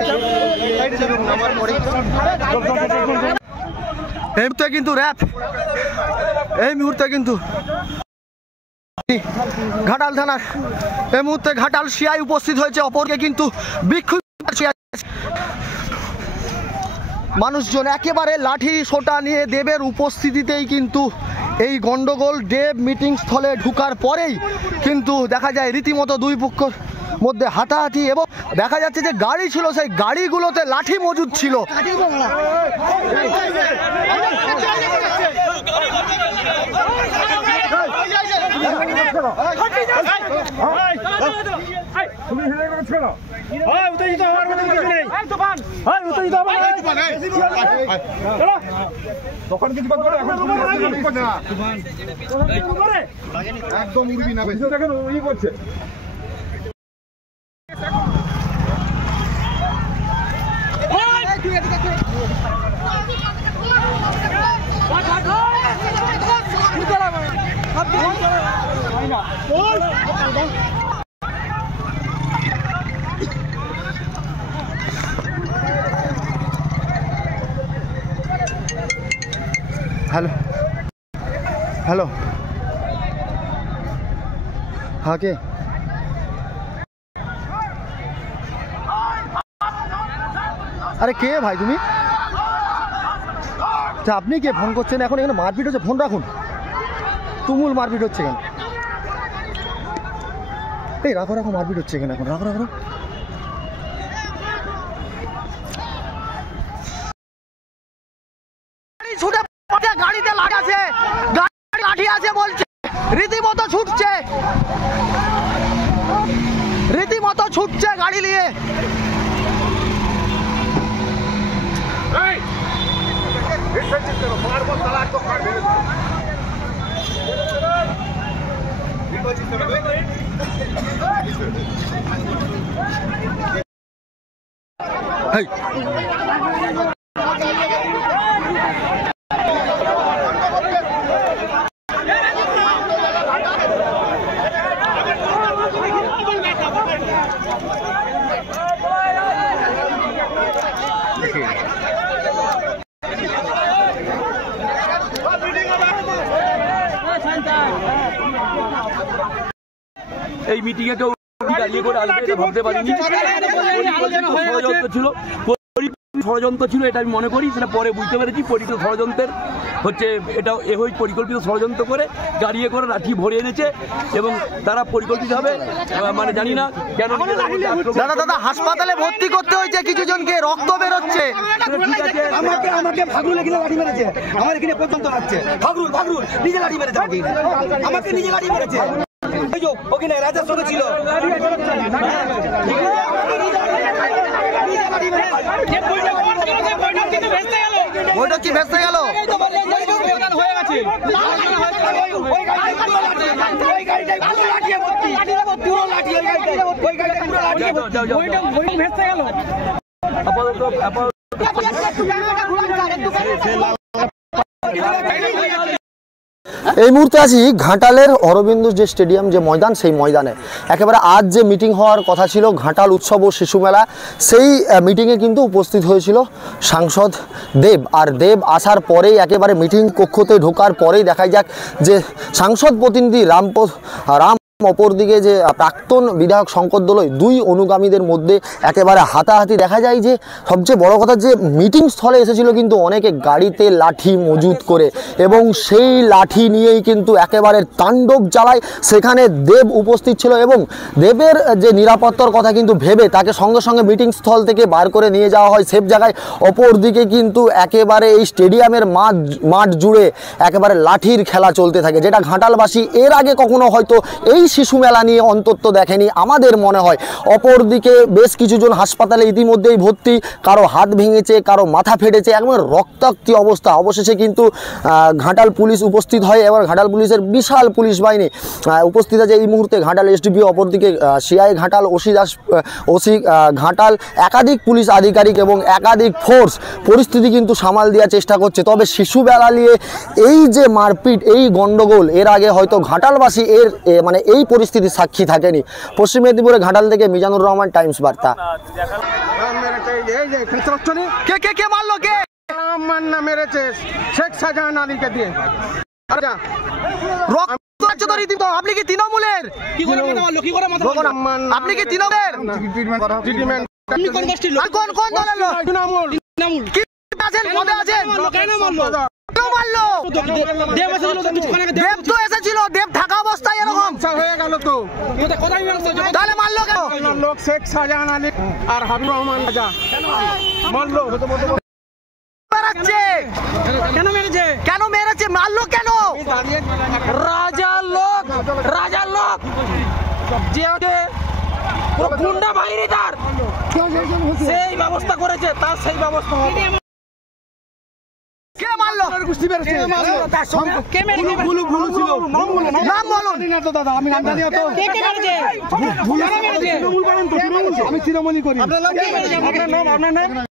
এই মুহূর্তে কিন্তু র্যাব এই মুহূর্তে কিন্তু ঘাটাল থানার এই মুহূর্তে ঘাটাল সিআই উপস্থিত হয়েছে। অপরকে কিন্তু বিক্ষুব্ধ মানুষজন একেবারে লাঠি সোটা নিয়ে দেবের উপস্থিতিতেই কিন্তু এই গন্ডগোল। দেব মিটিং স্থলে ঢুকার পরেই কিন্তু দেখা যায় রীতিমতো দুই পক্ষের মধ্যে হাতাহাতি এবং দেখা যাচ্ছে যে গাড়ি ছিল সেই গাড়িগুলোতে লাঠি মজুদ ছিল। একদম উড়বি না দেখেন ই করছে। हेलो हेलो हाँ के अरे के भाई तुम আপনি কে ফোন করছেন? এখন এখানে মারপিট হচ্ছে, ফোন রাখুন। তুমুল মারপিট হচ্ছে কেন? এই রাখো রাখো, মারপিট হচ্ছে এখানে এখন, রাখো রাখো। গাড়িতে লাঠি আছে, লাঠি আছে বলছে, রীতিমতো ছুটছে, রীতিমতো ছুটছে গাড়ি নিয়ে। এই মিটিংয়ে কেউ দাঁড়িয়ে করে আসবে এটা ভাবতে পারিনি। ষড়যন্ত্র ছিল এটা আমি মনে করি, সেটা পরে বুঝতে পেরেছি। ষড়যন্ত্রের হচ্ছে এটা পরিকল্পিত ষড়যন্ত্র করে গাড়িয়ে করে লাঠি ভরে এনেছে এবং তারা পরিকল্পিতভাবে মানে জানি না কেন। দাদা দাদা হাসপাতালে ভর্তি করতে হয়েছে কিছু জনকে, রক্ত বেরোচ্ছে। আমাকে ফাগরুল এখানে লাঠি মেরেছে, আমার এখানে পর্যন্ত আসছে। ফাগরুল নিজে লাঠি মেরেছে, আমাকে নিজে লাঠি মেরেছে। ওই যে ওখানে রাজার সঙ্গে ছিল, ওইটা কি ভেস্তে গেল? এই মুহূর্তে আছি ঘাটালের অরবিন্দ যে স্টেডিয়াম যে ময়দান, সেই ময়দানে একেবারে আজ যে মিটিং হওয়ার কথা ছিল ঘাটাল উৎসব ও শিশু মেলা, সেই মিটিংয়ে কিন্তু উপস্থিত হয়েছিল সাংসদ দেব। আর দেব আসার পরেই একেবারে মিটিং কক্ষতে ঢোকার পরেই দেখা যাক যে সাংসদ প্রতিনিধি রাম অপরদিকে যে প্রাক্তন বিধায়ক শঙ্কর দোলই, দুই অনুগামীদের মধ্যে একেবারে হাতাহাতি দেখা যায়। যে সবচেয়ে বড় কথা যে মিটিং স্থলে এসেছিল কিন্তু অনেকে গাড়িতে লাঠি মজুত করে এবং সেই লাঠি নিয়েই কিন্তু একেবারে তাণ্ডব চালায়। সেখানে দেব উপস্থিত ছিল এবং দেবের যে নিরাপত্তার কথা কিন্তু ভেবে তাকে সঙ্গে সঙ্গে মিটিং স্থল থেকে বার করে নিয়ে যাওয়া হয় সেফ জায়গায়। অপরদিকে কিন্তু একেবারে এই স্টেডিয়ামের মাঠ জুড়ে একেবারে লাঠির খেলা চলতে থাকে, যেটা ঘাটালবাসী এর আগে কখনো হয়তো এই শিশু মেলা নিয়ে অন্তত দেখেনি আমাদের মনে হয়। অপরদিকে বেশ কিছুজন হাসপাতালে ইতিমধ্যেই ভর্তি, কারো হাত ভেঙেছে, কারো মাথা ফেটেছে, একদম রক্তাক্ত অবস্থা। অবশেষে কিন্তু ঘাটাল পুলিশ উপস্থিত হয়। এবার ঘাটাল পুলিশের বিশাল পুলিশ বাহিনী উপস্থিত আছে এই মুহূর্তে। ঘাটাল এসডিপিও, অপরদিকে সিআই ঘাটাল, ওসি ঘাটাল, একাধিক পুলিশ আধিকারিক এবং একাধিক ফোর্স পরিস্থিতি কিন্তু সামাল দেওয়ার চেষ্টা করছে। তবে শিশু মেলা নিয়ে এই যে মারপিট, এই গন্ডগোল এর আগে হয়তো ঘাটালবাসী এর মানে এই পরিস্থিতির সাক্ষী থাকেনি। পশ্চিম মেদিনীপুরে ঘাটাল থেকে মিজানুর রহমান, টাইমস বার্তা। এই যে চচ্চনি কে কে কে মারলো কে? মান্না মেরেছে শেখ শাহজাহান আলীকে দিয়ে। আচ্ছা রক্ত আছে তো রীতি তো। আপনি কি তৃণমূলের? কি করে মারলো কি করে আপনি কি তৃণমূলের? ট্রিটমেন্ট আপনি কোন গোষ্ঠীর লোক? আর কোন কোন দলের লোক? তৃণমূল কি আছেন পদে আছেন? কেন মারলো কেন মারলো? দেব এসেছিল তো কিছুক্ষণ আগে দেব তো এসেছিল, দেব থাকা অবস্থায় এরকম হয়ে গেল তো। কোথায় মারছে তাহলে মারলো কেন? লোক শেখ শাহজাহান আলী আর হাবিবুর রহমান রাজা মারলো। মারাচ্ছে কেন মেরেছে কেন? মেরেছে মারলো কেন? রাজার লোক যে ওকে পুরো গুন্ডা বাহিনী তার সেই ব্যবস্থা করেছে, তার সেই ব্যবস্থা হবে। কে মারলো? বুঝতে পেরেছি কে মেরেছে? ভুলু ছিল নাম বলুন। না তো দাদা, আমি নাম জানি না তো। কে মেরেছে? আমি তৃণমূলই করি। আপনার নাম?